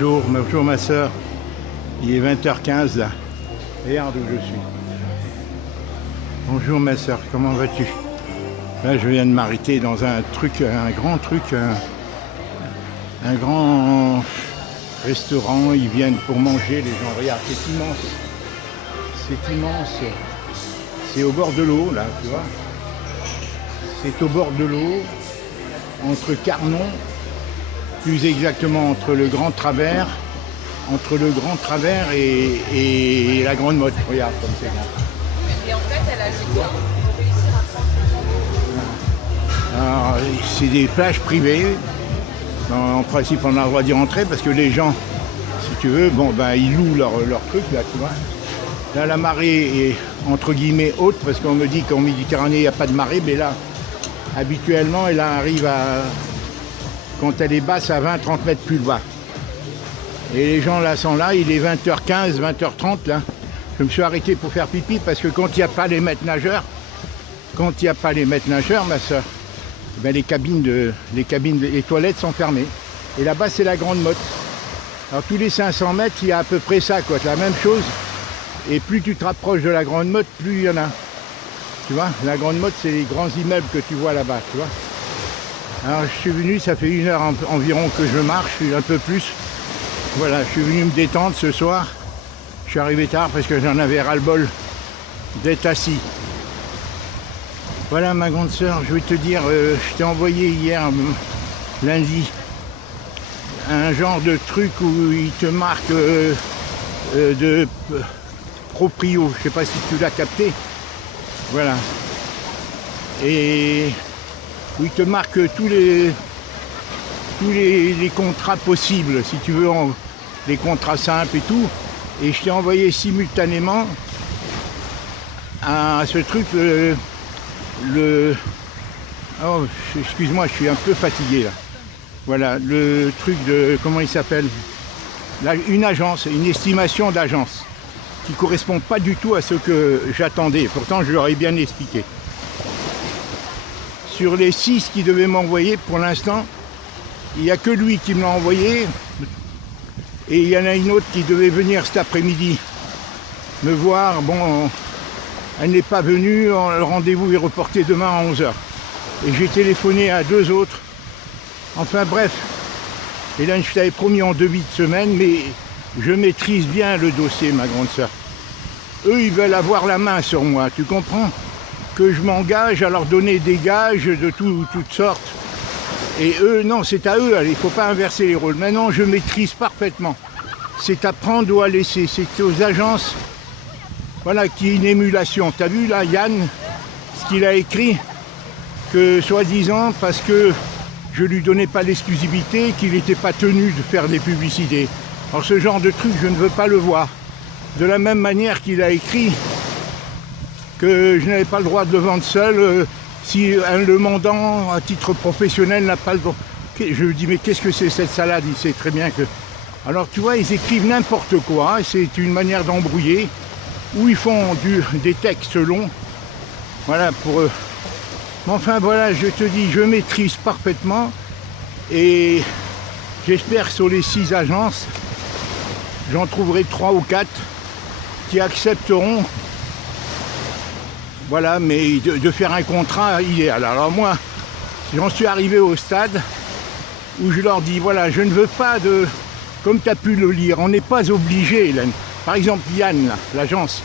Bonjour ma soeur. Il est 20h15 là. Regarde où je suis. Bonjour ma soeur, comment vas-tu? Là je viens de m'arrêter dans un grand restaurant. Ils viennent pour manger, les gens. Regarde, c'est immense. C'est immense. C'est au bord de l'eau là, tu vois. C'est au bord de l'eau, entre Carnon, plus exactement entre le Grand Travers et la Grande Motte. Regarde comme c'est grand. Et en fait, elle a le temps pour réussir à prendre. Alors, c'est des plages privées. En principe, on a le droit d'y rentrer parce que les gens, si tu veux, ils louent leur truc là, tu vois. Là, la marée est entre guillemets haute parce qu'on me dit qu'en Méditerranée, il n'y a pas de marée, mais là, habituellement, elle arrive quand elle est basse à 20-30 mètres plus bas. Et les gens là sont là, il est 20h15, 20h30 là. Je me suis arrêté pour faire pipi parce que quand il n'y a pas les maîtres nageurs, ma soeur, les toilettes sont fermées. Et là-bas c'est la Grande Motte. Alors tous les 500 mètres, il y a à peu près ça, quoi, c'est la même chose. Et plus tu te rapproches de la Grande Motte, plus il y en a. Tu vois, la Grande Motte, c'est les grands immeubles que tu vois là-bas, tu vois. Alors je suis venu, ça fait 1 heure environ que je marche, un peu plus. Voilà, je suis venu me détendre ce soir. Je suis arrivé tard parce que j'en avais ras-le-bol d'être assis. Voilà ma grande sœur, je vais te dire, je t'ai envoyé hier, lundi, un genre de truc où il te marque de proprio. Je sais pas si tu l'as capté. Voilà. Et où il te marque tous les contrats possibles, si tu veux, les contrats simples et tout. Et je t'ai envoyé simultanément à ce truc oh, excuse-moi, je suis un peu fatigué là. Voilà, le truc de, comment il s'appelle? Une agence, une estimation d'agence qui ne correspond pas du tout à ce que j'attendais. Pourtant, je leur ai bien expliqué. Sur les 6 qui devaient m'envoyer, pour l'instant, il n'y a que lui qui me l'a envoyé. Et il y en a une autre qui devait venir cet après-midi me voir. Bon, elle n'est pas venue, le rendez-vous est reporté demain à 11h. Et j'ai téléphoné à 2 autres. Enfin bref, Hélène, je t'avais promis en début de semaine, mais je maîtrise bien le dossier, ma grande sœur. Eux, ils veulent avoir la main sur moi, tu comprends? Que je m'engage à leur donner des gages de toutes sortes. Et eux, non, c'est à eux, il ne faut pas inverser les rôles. Maintenant, je maîtrise parfaitement. C'est à prendre ou à laisser. C'est aux agences, voilà, qui est une émulation. Tu as vu là, Yann, ce qu'il a écrit? Que soi-disant, parce que je ne lui donnais pas l'exclusivité, qu'il n'était pas tenu de faire des publicités. Alors ce genre de truc, je ne veux pas le voir. De la même manière qu'il a écrit que je n'avais pas le droit de le vendre seul, si le mandant à titre professionnel n'a pas le droit. Je lui dis, mais qu'est-ce que c'est cette salade? Il sait très bien que... Alors tu vois, ils écrivent n'importe quoi, c'est une manière d'embrouiller, où ils font des textes longs, voilà, pour eux. Mais enfin voilà, je te dis, je maîtrise parfaitement, et j'espère que sur les 6 agences, j'en trouverai 3 ou 4 qui accepteront, voilà, mais de faire un contrat idéal. Alors moi, j'en suis arrivé au stade où je leur dis, voilà, je ne veux pas de... Comme tu as pu le lire, on n'est pas obligé, Hélène. Par exemple, Yann, l'agence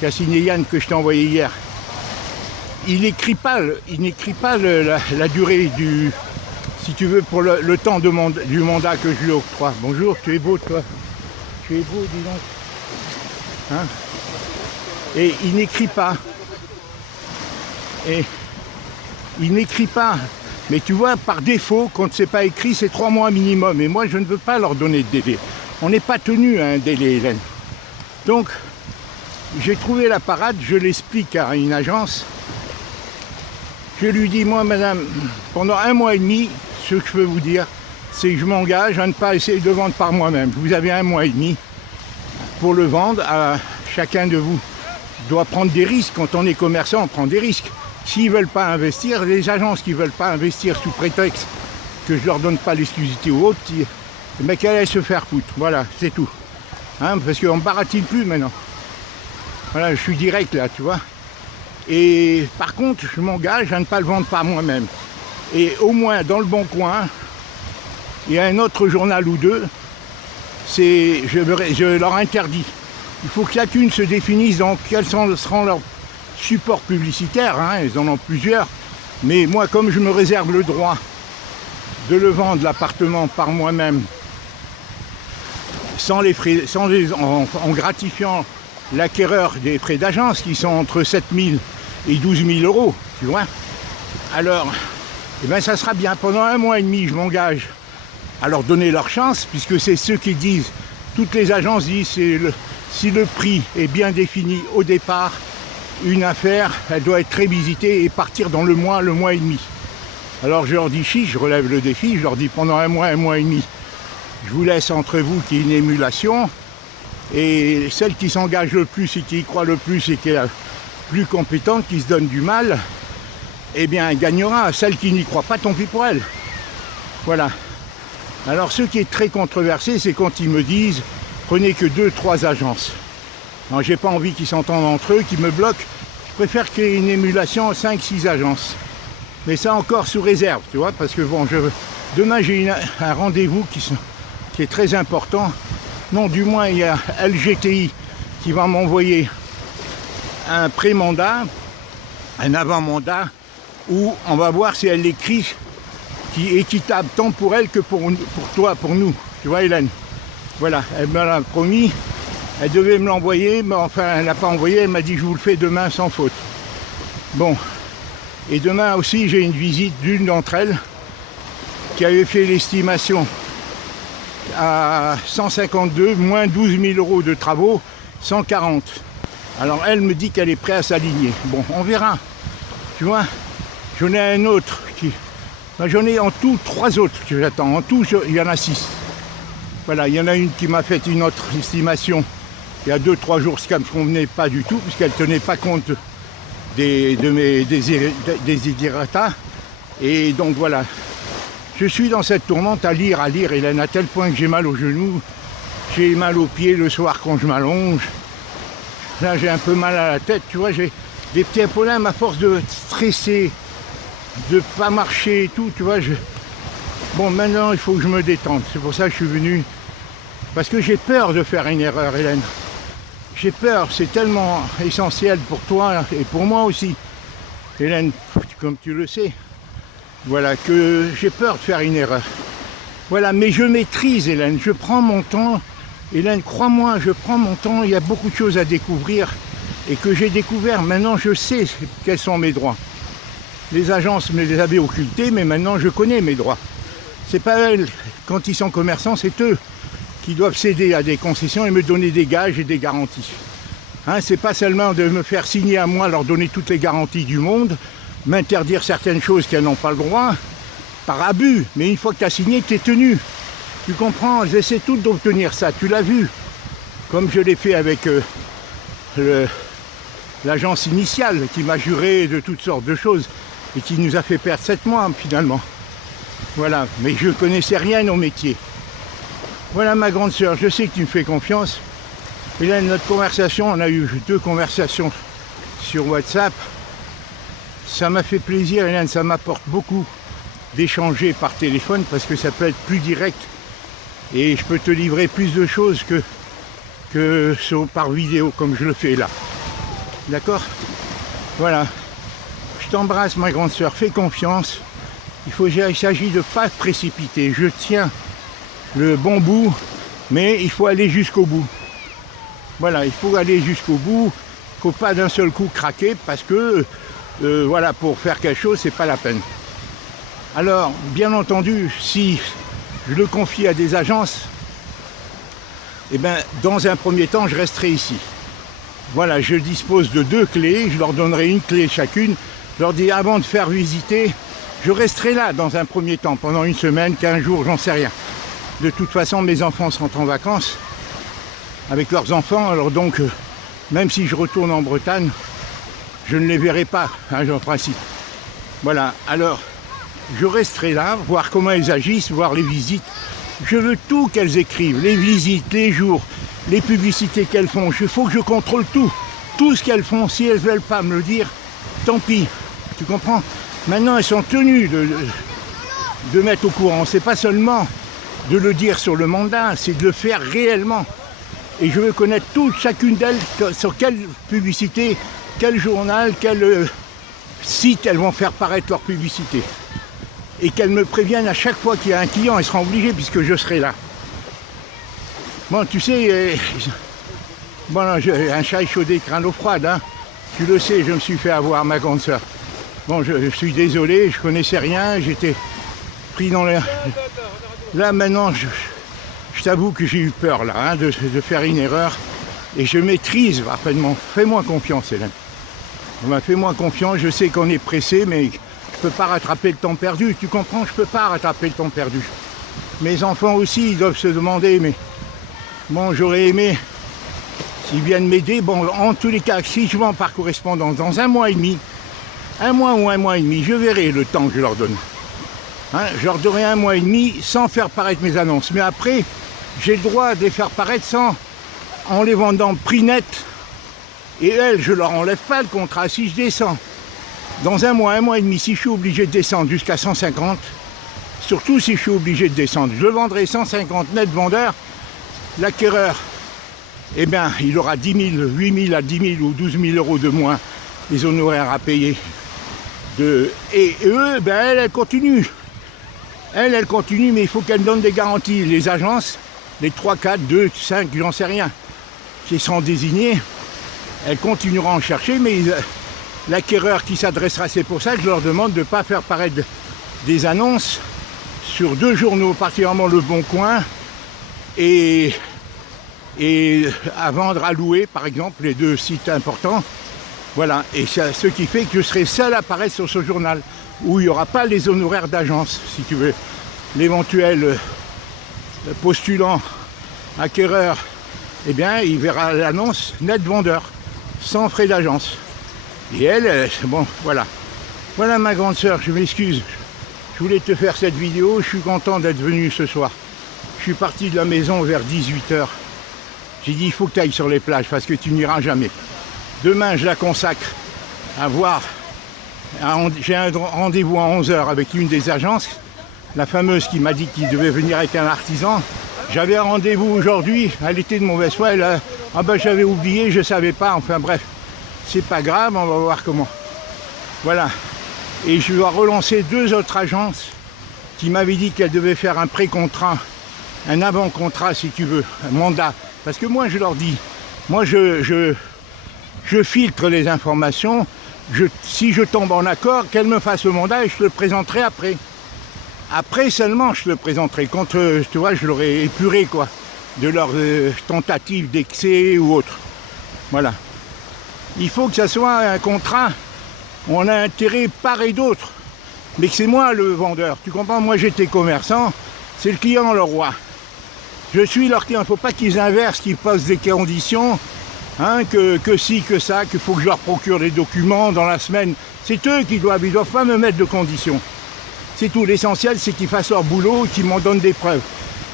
qui a signé Yann, que je t'ai envoyé hier, il n'écrit pas la durée du... Si tu veux, pour le temps du mandat que je lui octroie. Bonjour, tu es beau, toi. Tu es beau, dis donc. Hein? Et il n'écrit pas. Et il n'écrit pas. Mais tu vois, par défaut, quand c'est pas écrit, c'est 3 mois minimum. Et moi, je ne veux pas leur donner de délai. On n'est pas tenu à un délai, Hélène. Donc, j'ai trouvé la parade, je l'explique à une agence. Je lui dis, moi, madame, pendant 1 mois et demi, ce que je peux vous dire, c'est que je m'engage à ne pas essayer de vendre par moi-même. Vous avez 1 mois et demi pour le vendre. À chacun de vous doit prendre des risques. Quand on est commerçant, on prend des risques. S'ils ne veulent pas investir, les agences qui ne veulent pas investir sous prétexte que je ne leur donne pas l'exclusivité ou autre, mais qu'elle aille se faire foutre. Voilà, c'est tout. Hein, parce qu'on ne baratine plus maintenant. Voilà, je suis direct là, tu vois. Et par contre, je m'engage à ne pas le vendre par moi-même. Et au moins, dans le Bon Coin, il y a un autre journal ou deux, je leur interdis. Il faut que chacune se définisse dans quels seront leurs supports publicitaires. Hein, ils en ont plusieurs. Mais moi, comme je me réserve le droit de le vendre, l'appartement, par moi-même, en gratifiant l'acquéreur des frais d'agence qui sont entre 7 000 et 12 000 euros, tu vois. Alors, eh ben, ça sera bien. Pendant 1 mois et demi, je m'engage à leur donner leur chance, puisque c'est ceux qui disent, toutes les agences disent, si le prix est bien défini au départ, une affaire, elle doit être révisitée et partir dans le mois et demi. Alors je leur dis chiche, je relève le défi, je leur dis pendant 1 mois et demi, je vous laisse entre vous qu'il y ait une émulation, et celle qui s'engage le plus et qui y croit le plus et qui est la plus compétente, qui se donne du mal, eh bien elle gagnera. Celle qui n'y croit pas, tant pis pour elle. Voilà. Alors ce qui est très controversé, c'est quand ils me disent prenez que 2-3 agences. Alors j'ai pas envie qu'ils s'entendent entre eux, qu'ils me bloquent. Je préfère qu'il y ait une émulation 5-6 agences. Mais ça encore sous réserve, tu vois, parce que bon, demain j'ai un rendez-vous qui est très important. Non, du moins il y a LGTI qui va m'envoyer un pré-mandat, un avant-mandat, où on va voir si elle l'écrit qui est équitable tant pour elle que pour toi, pour nous. Tu vois, Hélène? Voilà, elle me l'a promis. Elle devait me l'envoyer, mais enfin, elle ne l'a pas envoyé. Elle m'a dit, je vous le fais demain sans faute. Bon. Et demain aussi, j'ai une visite d'une d'entre elles qui avait fait l'estimation à 152, moins 12 000 euros de travaux, 140. Alors, elle me dit qu'elle est prête à s'aligner. Bon, on verra. Tu vois, j'en ai un autre qui... J'en ai en tout 3 autres que j'attends. En tout, il y en a 6. Voilà, il y en a une qui m'a fait une autre estimation il y a 2-3 jours, ce qui ne me convenait pas du tout, puisqu'elle ne tenait pas compte de mes desiderata. Et donc voilà, je suis dans cette tourmente à lire, Hélène, à tel point que j'ai mal aux genoux, j'ai mal aux pieds le soir quand je m'allonge. Là, j'ai un peu mal à la tête, tu vois, j'ai des petits problèmes à force de stresser, de pas marcher et tout, tu vois. Bon, maintenant, il faut que je me détende. C'est pour ça que je suis venu. Parce que j'ai peur de faire une erreur, Hélène. J'ai peur, c'est tellement essentiel pour toi et pour moi aussi. Hélène, comme tu le sais, voilà, que j'ai peur de faire une erreur. Voilà, mais je maîtrise, Hélène, je prends mon temps. Hélène, crois-moi, je prends mon temps, il y a beaucoup de choses à découvrir et que j'ai découvert. Maintenant, je sais quels sont mes droits. Les agences me les avaient occultés, mais maintenant, je connais mes droits. C'est pas elles, quand ils sont commerçants, c'est eux qui doivent céder à des concessions et me donner des gages et des garanties. Hein, c'est pas seulement de me faire signer à moi, leur donner toutes les garanties du monde, m'interdire certaines choses qu'elles n'ont pas le droit, par abus. Mais une fois que tu as signé, tu es tenu. Tu comprends, j'essaie tout d'obtenir ça, tu l'as vu. Comme je l'ai fait avec l'agence initiale qui m'a juré de toutes sortes de choses et qui nous a fait perdre 7 mois finalement. Voilà, mais je ne connaissais rien au métier. Voilà ma grande sœur, je sais que tu me fais confiance. Et là, notre conversation, on a eu 2 conversations sur WhatsApp. Ça m'a fait plaisir, Hélène, ça m'apporte beaucoup d'échanger par téléphone parce que ça peut être plus direct et je peux te livrer plus de choses que par vidéo comme je le fais là. D'accord? Voilà. Je t'embrasse, ma grande sœur, fais confiance. Il s'agit de ne pas précipiter. Je tiens le bon bout, mais il faut aller jusqu'au bout. Voilà, il faut aller jusqu'au bout. Il ne faut pas d'un seul coup craquer parce que, voilà, pour faire quelque chose, c'est pas la peine. Alors, bien entendu, si je le confie à des agences, eh bien, dans un premier temps, je resterai ici. Voilà, je dispose de 2 clés, je leur donnerai une clé chacune. Je leur dis, avant de faire visiter, je resterai là dans un premier temps, pendant 1 semaine, 15 jours, j'en sais rien. De toute façon, mes enfants sont en vacances avec leurs enfants, alors donc, même si je retourne en Bretagne, je ne les verrai pas, hein, en principe. Voilà, alors, je resterai là, voir comment ils agissent, voir les visites Je veux tout qu'elles écrivent, les visites, les jours, les publicités qu'elles font. Il faut que je contrôle tout. Tout ce qu'elles font, si elles ne veulent pas me le dire, tant pis. Tu comprends? Maintenant, elles sont tenues de mettre au courant. C'est pas seulement de le dire sur le mandat, c'est de le faire réellement. Et je veux connaître chacune d'elles sur quelle publicité, quel journal, quel site elles vont faire paraître leur publicité. Et qu'elles me préviennent à chaque fois qu'il y a un client, elles seront obligées puisque je serai là. Bon, tu sais, bon, un chat échaudé craint l'eau froide, hein. Tu le sais, je me suis fait avoir, ma grande sœur. Bon, je suis désolé, je connaissais rien, j'étais pris dans les... Là, maintenant, je t'avoue que j'ai eu peur, là, hein, de faire une erreur. Et je maîtrise parfaitement. Fais-moi confiance, Hélène. Fais-moi confiance, je sais qu'on est pressé, mais je peux pas rattraper le temps perdu. Tu comprends? Je peux pas rattraper le temps perdu. Mes enfants aussi, ils doivent se demander, mais... Bon, j'aurais aimé s'ils viennent m'aider. Bon, en tous les cas, si je vais en par correspondance dans un mois et demi, un mois ou un mois et demi, je verrai le temps que je leur donne. Hein, je leur donnerai un mois et demi sans faire paraître mes annonces. Mais après, j'ai le droit de les faire paraître en les vendant prix net. Et elles, je leur enlève pas le contrat. Si je descends dans un mois et demi, si je suis obligé de descendre jusqu'à 150, surtout si je suis obligé de descendre, je vendrai 150 net vendeurs. L'acquéreur, eh bien, il aura 10 000, 8 000 à 10 000 ou 12 000 euros de moins les honoraires à payer. Et eux, ben, elles continuent. Elles continuent, mais il faut qu'elles donnent des garanties. Les agences, les 3, 4, 2, 5, j'en sais rien, qui seront désignées, elles continueront à en chercher, mais l'acquéreur qui s'adressera, c'est pour ça que je leur demande de ne pas faire paraître des annonces sur 2 journaux, particulièrement Le Bon Coin, et à vendre, à louer, par exemple, les 2 sites importants. Voilà, et c'est ce qui fait que je serai seul à apparaître sur ce journal, où il n'y aura pas les honoraires d'agence, si tu veux. L'éventuel postulant, acquéreur, eh bien, il verra l'annonce net vendeur, sans frais d'agence. Et elle, bon, voilà. Voilà ma grande sœur, je m'excuse. Je voulais te faire cette vidéo, je suis content d'être venu ce soir. Je suis parti de la maison vers 18 h. J'ai dit, il faut que tu ailles sur les plages parce que tu n'iras jamais. Demain, je la consacre à voir. J'ai un rendez-vous à 11 h avec une des agences, la fameuse qui m'a dit qu'il devait venir avec un artisan. J'avais un rendez-vous aujourd'hui, elle était de mauvaise foi. Ah ben j'avais oublié, je ne savais pas. Enfin bref, c'est pas grave, on va voir comment. Voilà. Et je dois relancer 2 autres agences qui m'avaient dit qu'elles devaient faire un pré-contrat, un avant-contrat si tu veux, un mandat. Parce que moi je leur dis, moi je filtre les informations, si je tombe en accord, qu'elles me fassent le mandat et je te le présenterai après. Après seulement je te le présenterai, quand tu vois, je l'aurai épuré quoi, de leurs tentatives d'excès ou autre. Voilà. Il faut que ça soit un contrat, on a intérêt part et d'autre, mais que c'est moi le vendeur, tu comprends? Moi j'étais commerçant, c'est le client le roi. Je suis leur client, il ne faut pas qu'ils inversent, qu'ils posent des conditions, hein, que si, que ça, qu'il faut que je leur procure les documents dans la semaine. C'est eux qui doivent, ils ne doivent pas me mettre de conditions. C'est tout, l'essentiel c'est qu'ils fassent leur boulot, qu'ils m'en donnent des preuves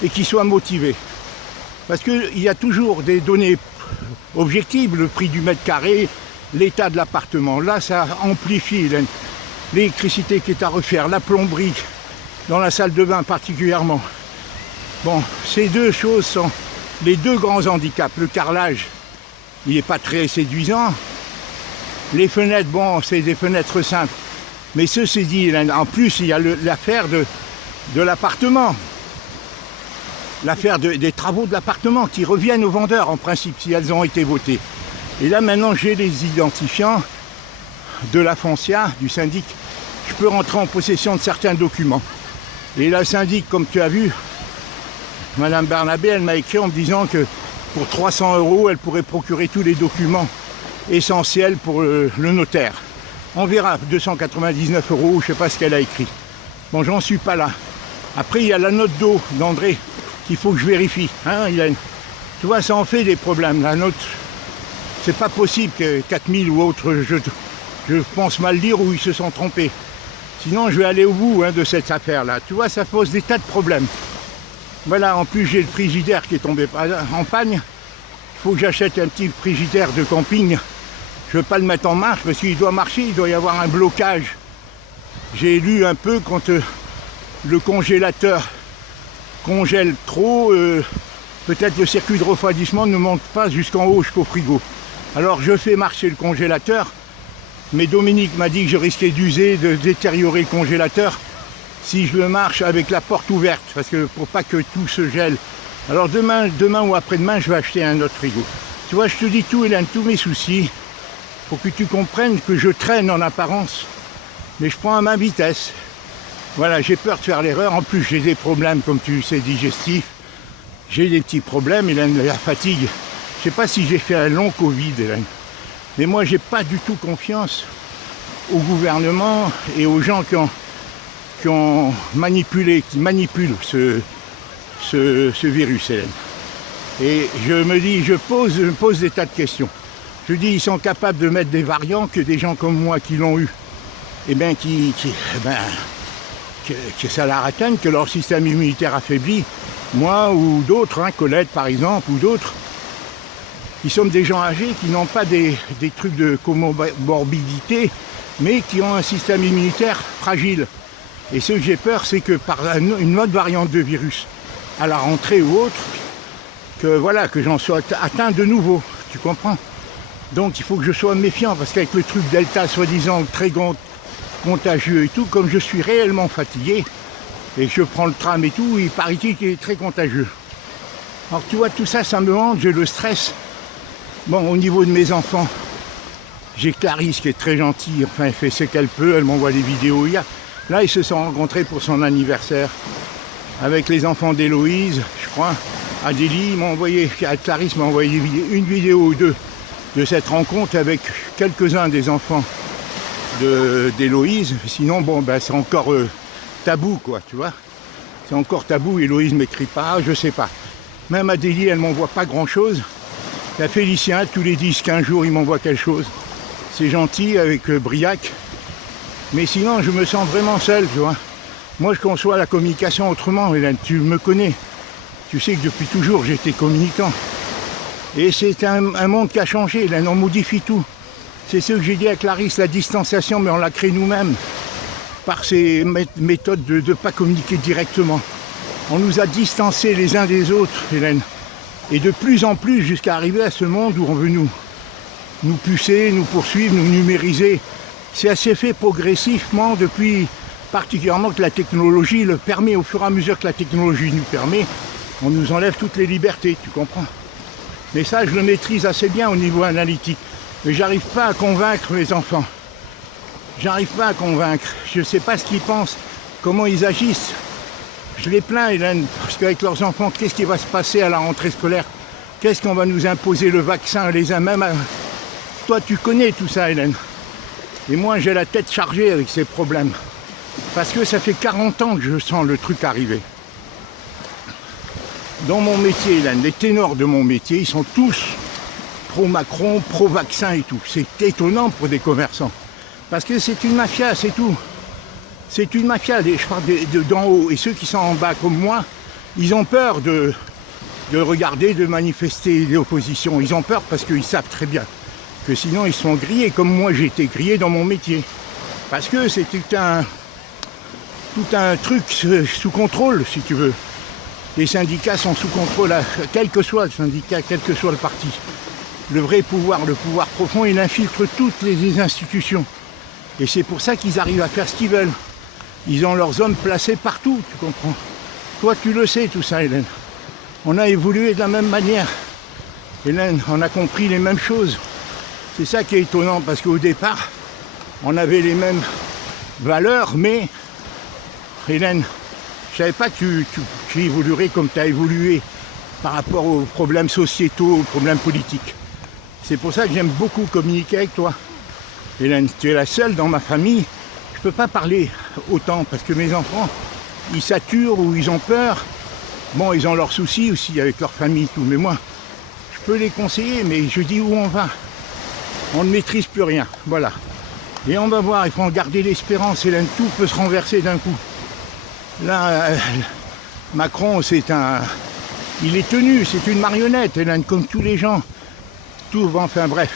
et qu'ils soient motivés. Parce qu'il y a toujours des données objectives, le prix du mètre carré, l'état de l'appartement. Là ça amplifie l'électricité qui est à refaire, la plomberie, dans la salle de bain particulièrement. Bon, ces 2 choses sont les 2 grands handicaps. Le carrelage, il n'est pas très séduisant. Les fenêtres, bon, c'est des fenêtres simples. Mais ceci dit, en plus, il y a l'affaire de l'appartement. L'affaire des travaux de l'appartement qui reviennent aux vendeurs, en principe, si elles ont été votées. Et là, maintenant, j'ai les identifiants de la foncia, du syndic. Je peux rentrer en possession de certains documents. Et la syndic, comme tu as vu, Madame Barnabé, elle m'a écrit en me disant que pour 300 €, elle pourrait procurer tous les documents essentiels pour le notaire. On verra, 299 €, je ne sais pas ce qu'elle a écrit. Bon, j'en suis pas là. Après, il y a la note d'eau d'André qu'il faut que je vérifie. Hein, tu vois, ça en fait des problèmes. La note, c'est pas possible que 4000 ou autre, je pense mal dire, ou ils se sont trompés. Sinon, je vais aller au bout de cette affaire-là. Tu vois, ça pose des tas de problèmes. Voilà, en plus j'ai le frigidaire qui est tombé en panne. Il faut que j'achète un petit frigidaire de camping. Je ne veux pas le mettre en marche parce qu'il doit marcher, il doit y avoir un blocage. J'ai lu un peu quand le congélateur congèle trop, peut-être le circuit de refroidissement ne monte pas jusqu'en haut, jusqu'au frigo. Alors je fais marcher le congélateur, mais Dominique m'a dit que je risquais d'user, de détériorer le congélateur si je le marche avec la porte ouverte, parce que pour pas que tout se gèle. Alors demain ou après-demain, je vais acheter un autre frigo. Tu vois, je te dis tout, Hélène, tous mes soucis, pour que tu comprennes que je traîne en apparence, mais je prends à ma vitesse. Voilà, j'ai peur de faire l'erreur. En plus, j'ai des problèmes, comme tu sais, digestifs. J'ai des petits problèmes, Hélène, la fatigue. Je ne sais pas si j'ai fait un long Covid, Hélène. Mais moi, j'ai pas du tout confiance au gouvernement et aux gens qui manipulent ce virus, Hélène. Et je me dis, je pose des tas de questions. Je dis, ils sont capables de mettre des variants que des gens comme moi qui l'ont eu, eh bien, que ça la atteigne, que leur système immunitaire affaibli. Moi ou d'autres, hein, Colette par exemple, ou d'autres, qui sont des gens âgés qui n'ont pas des trucs de comorbidité, mais qui ont un système immunitaire fragile. Et ce que j'ai peur, c'est que par une autre variante de virus, à la rentrée ou autre, que j'en sois atteint de nouveau, tu comprends? Donc il faut que je sois méfiant, parce qu'avec le truc Delta, soi-disant très contagieux et tout, comme je suis réellement fatigué, et que je prends le tram et tout, il paraît-il qu'il est très contagieux. Alors tu vois, tout ça, ça me hante, j'ai le stress. Bon, au niveau de mes enfants, j'ai Clarisse qui est très gentille, enfin elle fait ce qu'elle peut, elle m'envoie des vidéos hier. Là, ils se sont rencontrés pour son anniversaire, avec les enfants d'Héloïse, je crois. Adélie Clarisse m'a envoyé une vidéo ou deux de cette rencontre avec quelques-uns des enfants d'Héloïse. Sinon, bon, ben, c'est encore tabou, quoi, tu vois. C'est encore tabou, Héloïse m'écrit pas, je sais pas. Même Adélie, elle m'envoie pas grand-chose. Il y a Félicien, tous les 10-15 jours, il m'envoie quelque chose. C'est gentil avec Briac. Mais sinon, je me sens vraiment seul, tu vois. Moi, je conçois la communication autrement, Hélène. Tu me connais. Tu sais que depuis toujours, j'ai été communicant. Et c'est un monde qui a changé, Hélène. On modifie tout. C'est ce que j'ai dit à Clarisse, la distanciation, mais on l'a créée nous-mêmes. Par ces méthodes de ne pas communiquer directement. On nous a distancés les uns des autres, Hélène. Et de plus en plus, jusqu'à arriver à ce monde où on veut nous pucer, nous poursuivre, nous numériser. C'est assez fait progressivement depuis particulièrement que la technologie le permet. Au fur et à mesure que la technologie nous permet, on nous enlève toutes les libertés, tu comprends? Mais ça, je le maîtrise assez bien au niveau analytique. Mais j'arrive pas à convaincre mes enfants. J'arrive pas à convaincre. Je ne sais pas ce qu'ils pensent, comment ils agissent. Je les plains, Hélène, parce qu'avec leurs enfants, qu'est-ce qui va se passer à la rentrée scolaire? Qu'est-ce qu'on va nous imposer le vaccin, les uns même? Toi, tu connais tout ça, Hélène. Et moi, j'ai la tête chargée avec ces problèmes. Parce que ça fait 40 ans que je sens le truc arriver. Dans mon métier, Hélène, les ténors de mon métier, ils sont tous pro-Macron, pro-vaccin et tout. C'est étonnant pour des commerçants. Parce que c'est une mafia, c'est tout. C'est une mafia, je parle d'en haut. Et ceux qui sont en bas comme moi, ils ont peur de regarder, de manifester l'opposition. Ils ont peur parce qu'ils savent très bien que sinon ils sont grillés, comme moi j'ai été grillé dans mon métier. Parce que c'est tout un truc sous contrôle, si tu veux. Les syndicats sont sous contrôle, quel que soit le syndicat, quel que soit le parti. Le vrai pouvoir, le pouvoir profond, il infiltre toutes les institutions. Et c'est pour ça qu'ils arrivent à faire ce qu'ils veulent. Ils ont leurs hommes placés partout, tu comprends. Toi, tu le sais tout ça, Hélène. On a évolué de la même manière. Hélène, on a compris les mêmes choses. C'est ça qui est étonnant, parce qu'au départ, on avait les mêmes valeurs, mais, Hélène, je savais pas que tu évoluerais comme tu as évolué par rapport aux problèmes sociétaux, aux problèmes politiques. C'est pour ça que j'aime beaucoup communiquer avec toi. Hélène, tu es la seule dans ma famille. Je ne peux pas parler autant parce que mes enfants, ils saturent ou ils ont peur. Bon, ils ont leurs soucis aussi avec leur famille et tout. Mais moi, je peux les conseiller, mais je dis où on va. On ne maîtrise plus rien. Voilà. Et on va voir, il faut en garder l'espérance, Hélène. Tout peut se renverser d'un coup. Là, Macron, il est tenu, c'est une marionnette, Hélène, comme tous les gens. Tout, enfin bref.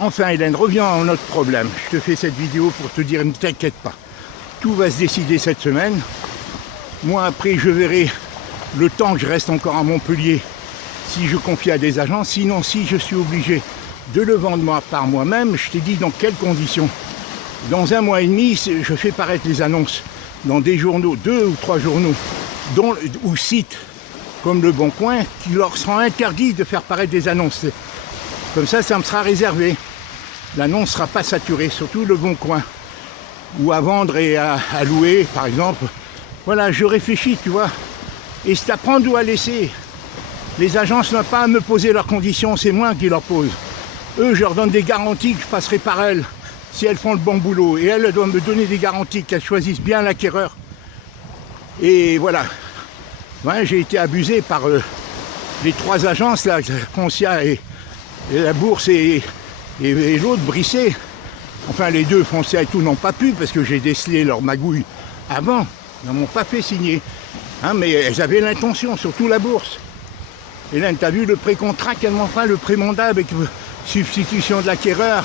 Enfin Hélène, reviens à notre problème. Je te fais cette vidéo pour te dire, ne t'inquiète pas. Tout va se décider cette semaine. Moi après, je verrai le temps que je reste encore à Montpellier, si je confie à des agents. Sinon, si je suis obligé de le vendre par moi-même, je t'ai dit dans quelles conditions. Dans 1 mois et demi, je fais paraître les annonces dans des journaux, 2 ou 3 journaux, ou sites comme Le Bon Coin, qui leur sera interdit de faire paraître des annonces. Comme ça me sera réservé. L'annonce ne sera pas saturée, surtout Le Bon Coin. Ou à vendre et à louer, par exemple. Voilà, je réfléchis, tu vois. Et c'est à prendre ou à laisser. Les agences n'ont pas à me poser leurs conditions, c'est moi qui leur pose. Eux, je leur donne des garanties que je passerai par elles, si elles font le bon boulot. Et elles doivent me donner des garanties qu'elles choisissent bien l'acquéreur. Et voilà. Ouais, j'ai été abusé par les 3 agences, là, Foncia et la Bourse et l'autre, Brisset. Enfin, les 2, Foncia et tout, n'ont pas pu, parce que j'ai décelé leur magouille avant. Ils ne m'ont pas fait signer. Hein, mais elles avaient l'intention, surtout la Bourse. Hélène, tu as vu le pré-contrat qu'elles m'ont fait, le pré-mandat avec substitution de l'acquéreur,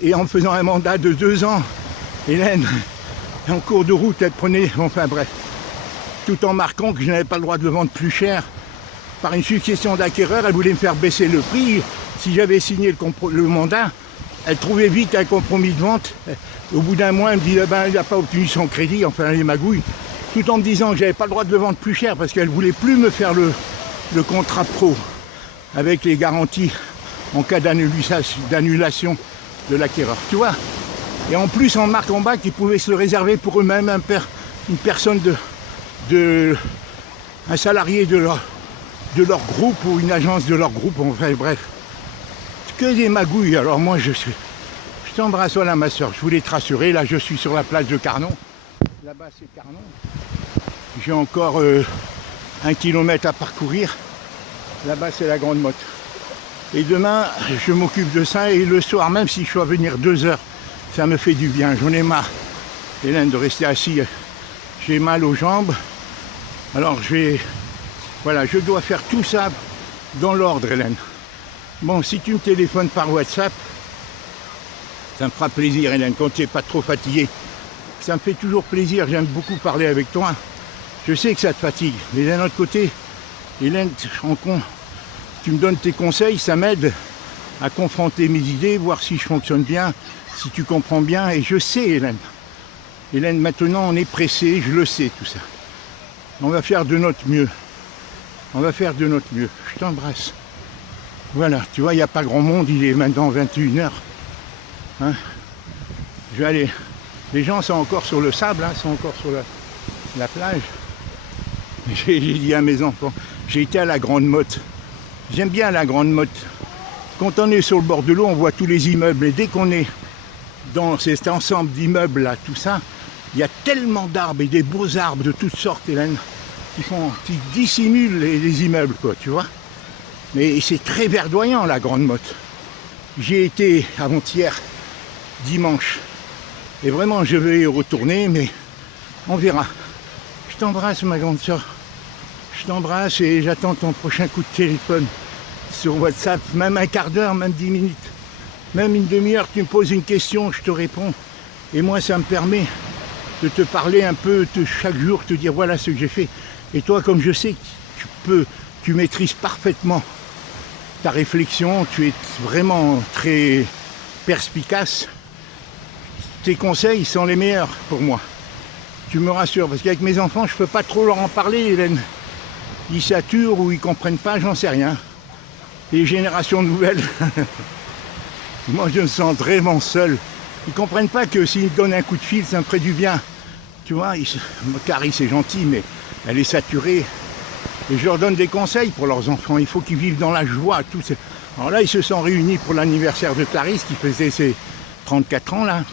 et en faisant un mandat de 2 ans. Hélène, en cours de route, elle prenait, enfin bref, tout en marquant que je n'avais pas le droit de le vendre plus cher. Par une succession d'acquéreurs, elle voulait me faire baisser le prix. Si j'avais signé le mandat, elle trouvait vite un compromis de vente. Au bout d'1 mois, elle me dit il n'a pas obtenu son crédit, enfin les magouilles, tout en me disant que j'avais pas le droit de le vendre plus cher parce qu'elle voulait plus me faire le contrat pro avec les garanties en cas d'annulation de l'acquéreur. Tu vois. Et en plus, en marque en bas, qu'ils pouvaient se le réserver pour eux-mêmes, une personne un salarié de leur groupe ou une agence de leur groupe, enfin bref. Que des magouilles. Alors moi je t'embrasse, voilà ma soeur, je voulais te rassurer, là je suis sur la plage de Carnon, là-bas c'est Carnon, j'ai encore 1 kilomètre à parcourir, là-bas c'est la Grande Motte. Et demain je m'occupe de ça, et le soir, même si je dois venir 2 heures, ça me fait du bien, j'en ai marre, Hélène, de rester assis, j'ai mal aux jambes, alors voilà, je dois faire tout ça dans l'ordre, Hélène. Bon, si tu me téléphones par WhatsApp, ça me fera plaisir, Hélène, quand tu n'es pas trop fatigué. Ça me fait toujours plaisir, j'aime beaucoup parler avec toi. Je sais que ça te fatigue, mais d'un autre côté, Hélène, tu me donnes tes conseils, ça m'aide à confronter mes idées, voir si je fonctionne bien, si tu comprends bien. Et je sais, Hélène. Hélène, maintenant, on est pressé, je le sais, tout ça. On va faire de notre mieux. On va faire de notre mieux. Je t'embrasse. Voilà, tu vois, il n'y a pas grand monde, il est maintenant 21h. Hein, je vais aller. Les gens sont encore sur le sable, hein, sont encore sur la plage. J'ai dit à mes enfants, j'ai été à la Grande Motte. J'aime bien la Grande Motte. Quand on est sur le bord de l'eau, on voit tous les immeubles. Et dès qu'on est dans cet ensemble d'immeubles là, tout ça, il y a tellement d'arbres et des beaux arbres de toutes sortes, Hélène, qui dissimulent les immeubles, quoi, tu vois. Mais c'est très verdoyant, la Grande Motte. J'y ai été avant-hier, dimanche. Et vraiment, je vais y retourner, mais on verra. Je t'embrasse, ma grande soeur. Je t'embrasse et j'attends ton prochain coup de téléphone sur WhatsApp. Même un quart d'heure, même 10 minutes. Même une demi-heure, tu me poses une question, je te réponds. Et moi, ça me permet de te parler un peu chaque jour, te dire voilà ce que j'ai fait. Et toi, comme je sais que tu maîtrises parfaitement ta réflexion, tu es vraiment très perspicace, tes conseils sont les meilleurs pour moi. Tu me rassures, parce qu'avec mes enfants, je ne peux pas trop leur en parler, Hélène. Ils saturent ou ils ne comprennent pas, j'en sais rien. Les générations nouvelles, moi je me sens vraiment seul. Ils ne comprennent pas que s'ils me donnent un coup de fil, ça me ferait du bien. Tu vois, Carrie c'est gentil, mais elle est saturée. Et je leur donne des conseils pour leurs enfants. Il faut qu'ils vivent dans la joie. Alors là, ils se sont réunis pour l'anniversaire de Clarisse, qui faisait ses 34 ans là.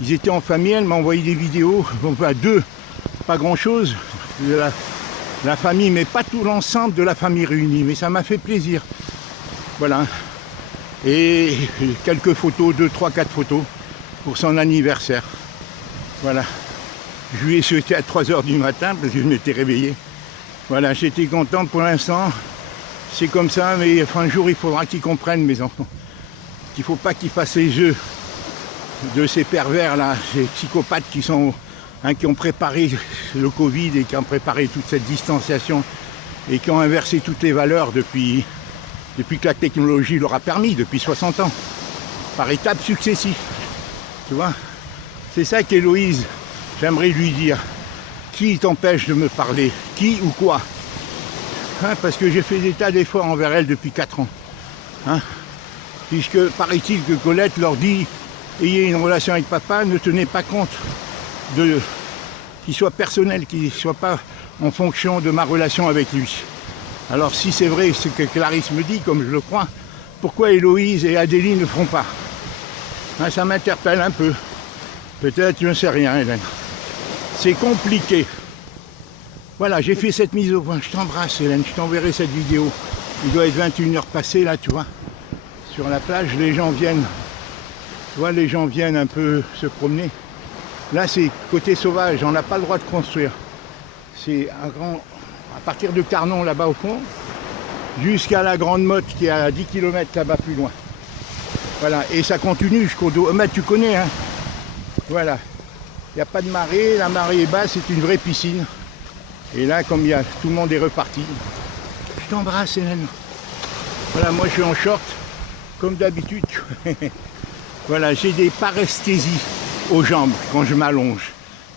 Ils étaient en famille, elle m'a envoyé des vidéos, bon, pas 2, pas grand chose, de la famille, mais pas tout l'ensemble de la famille réunie, mais ça m'a fait plaisir. Voilà. Et quelques photos, 2, 3, 4 photos pour son anniversaire. Voilà. Je lui ai souhaité à 3 h du matin parce que je m'étais réveillé. Voilà, j'étais content pour l'instant. C'est comme ça, mais un jour il faudra qu'ils comprennent, mes enfants, qu'il ne faut pas qu'ils fassent les jeux de ces pervers là, ces psychopathes qui sont qui ont préparé le Covid et qui ont préparé toute cette distanciation et qui ont inversé toutes les valeurs depuis que la technologie leur a permis, depuis 60 ans, par étapes successives. Tu vois, c'est ça qu'Héloïse, j'aimerais lui dire. Qui t'empêche de me parler? Qui ou quoi? Parce que j'ai fait des tas d'efforts envers elle depuis 4 ans. Puisque paraît-il que Colette leur dit ayez une relation avec papa, ne tenez pas compte qu'il soit personnel, qu'il ne soit pas en fonction de ma relation avec lui. Alors si c'est vrai ce que Clarisse me dit, comme je le crois, pourquoi Héloïse et Adélie ne feront pas? Ça m'interpelle un peu. Peut-être, je ne sais rien, Hélène. C'est compliqué. Voilà, j'ai fait cette mise au point. Je t'embrasse, Hélène. Je t'enverrai cette vidéo. Il doit être 21 h passées, là, tu vois. Sur la plage, les gens viennent. Tu vois, les gens viennent un peu se promener. Là, c'est côté sauvage. On n'a pas le droit de construire. C'est un grand... À partir de Carnon, là-bas au fond, jusqu'à la Grande Motte, qui est à 10 km là-bas plus loin. Voilà, et ça continue jusqu'au dos. Tu connais, hein. Voilà. Il n'y a pas de marée, la marée est basse, c'est une vraie piscine. Et là, comme tout le monde est reparti. Je t'embrasse, Hélène. Voilà, moi je suis en short, comme d'habitude. Voilà, j'ai des paresthésies aux jambes quand je m'allonge.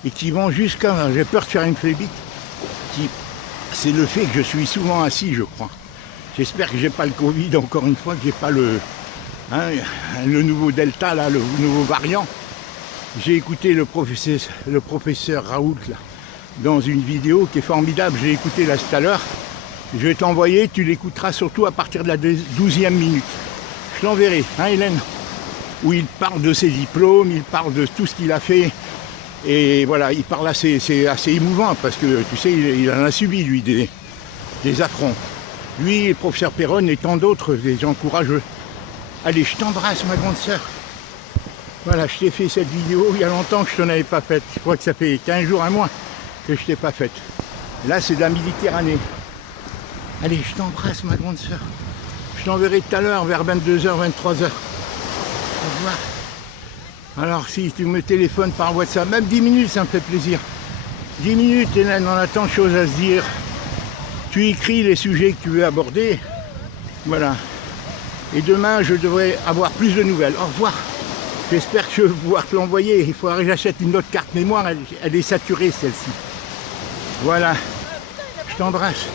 Et qui vont jusqu'à... J'ai peur de faire une phlébite. C'est le fait que je suis souvent assis, je crois. J'espère que j'ai pas le Covid, encore une fois, que j'ai pas le nouveau Delta, là, le nouveau variant. J'ai écouté le professeur Raoult là, dans une vidéo qui est formidable. J'ai écouté là tout à l'heure. Je vais t'envoyer, tu l'écouteras surtout à partir de la 12e minute. Je l'enverrai, hein Hélène? Où il parle de ses diplômes, il parle de tout ce qu'il a fait. Et voilà, il parle assez, c'est assez émouvant parce que tu sais, il en a subi lui des affronts. Lui, le professeur Perron et tant d'autres, des gens courageux. Allez, je t'embrasse ma grande sœur. Voilà, je t'ai fait cette vidéo il y a longtemps que je ne t'en avais pas faite. Je crois que ça fait 15 jours à moi que je ne t'ai pas faite. Là, c'est de la Méditerranée. Allez, je t'embrasse, ma grande sœur. Je t'enverrai tout à l'heure vers 22 h, 23 h. Au revoir. Alors, si tu me téléphones par WhatsApp, même 10 minutes, ça me fait plaisir. 10 minutes, Hélène, on a tant de choses à se dire. Tu écris les sujets que tu veux aborder. Voilà. Et demain, je devrais avoir plus de nouvelles. Au revoir. J'espère que je vais pouvoir te l'envoyer. Il faudra que j'achète une autre carte mémoire. Elle est saturée, celle-ci. Voilà. Je t'embrasse.